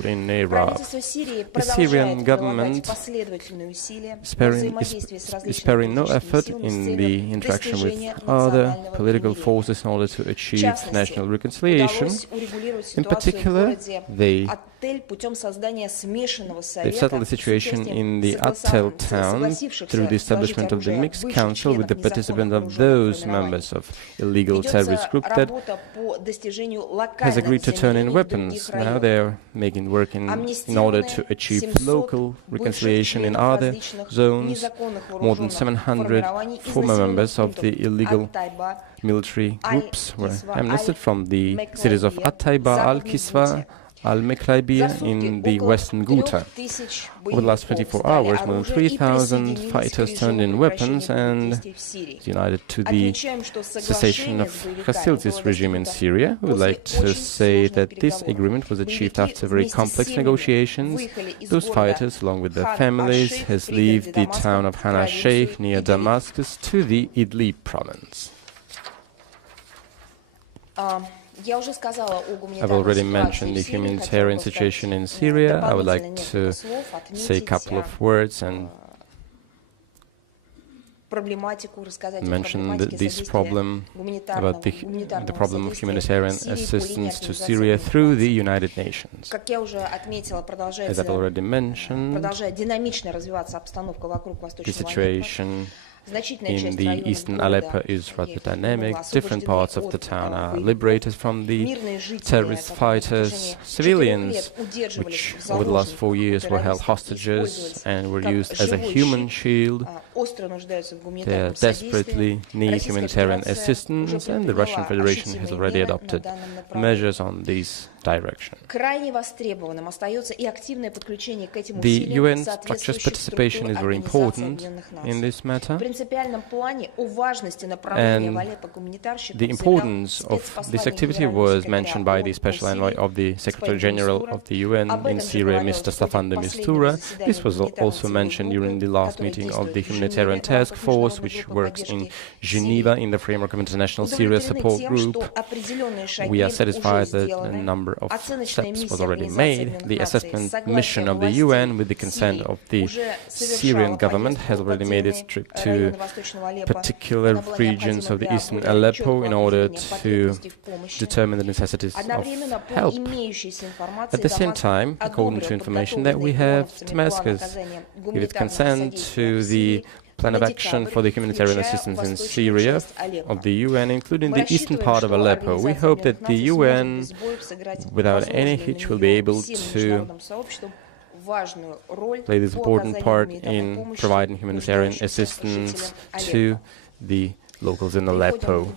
in Iraq. The Syrian government is sparing no effort in the interaction with other political forces in order to achieve national reconciliation. In particular, they've settled the situation in the Attel town through the establishment of the mixed council with the participation of those members of illegal terrorist group that has agreed to turn in weapons. Now they are making work in order to achieve local reconciliation in other zones. More than 700 former members of the illegal military groups were amnested from the cities of At-Taiba, Al-Kiswa, Al-Meklaibiyah in the western Ghouta. Over the last 24 hours, more than 3,000 fighters turned in weapons and united to the cessation of hostilities regime in Syria. We would like to say that this agreement was achieved after very complex negotiations. Those fighters, along with their families, has left the town of Hana Sheikh near Damascus to the Idlib province. I've already mentioned the humanitarian situation in Syria. I would like to say a couple of words and mention this problem about the problem of humanitarian assistance to Syria through the United Nations. As I've already mentioned, the situation in the eastern Aleppo is rather dynamic. Different parts of the town are liberated from the terrorist fighters. Civilians, which over the last 4 years were held hostages and were used as a human shield, they desperately need humanitarian assistance, and the Russian Federation has already adopted measures on this direction. The UN structure's participation is very important in this matter, and the importance of this activity was mentioned by the Special Envoy of the Secretary General of the UN in Syria, Mr. Staffan de Mistura. This was also mentioned during the last meeting of the Humanitarian Task Force, which works in Geneva in the framework of International Syria Support Group. We are satisfied that a number of steps was already made. The assessment mission of the UN, with the consent of the Syrian government, has already made its trip to particular regions of the eastern Aleppo in order to determine the necessities of help. At the same time, according to information that we have, Damascus gave its consent to the plan of action for the humanitarian assistance in Syria of the UN, including the eastern part of Aleppo. We hope that the UN, without any hitch, will be able to play this important part in providing humanitarian assistance to the locals in Aleppo.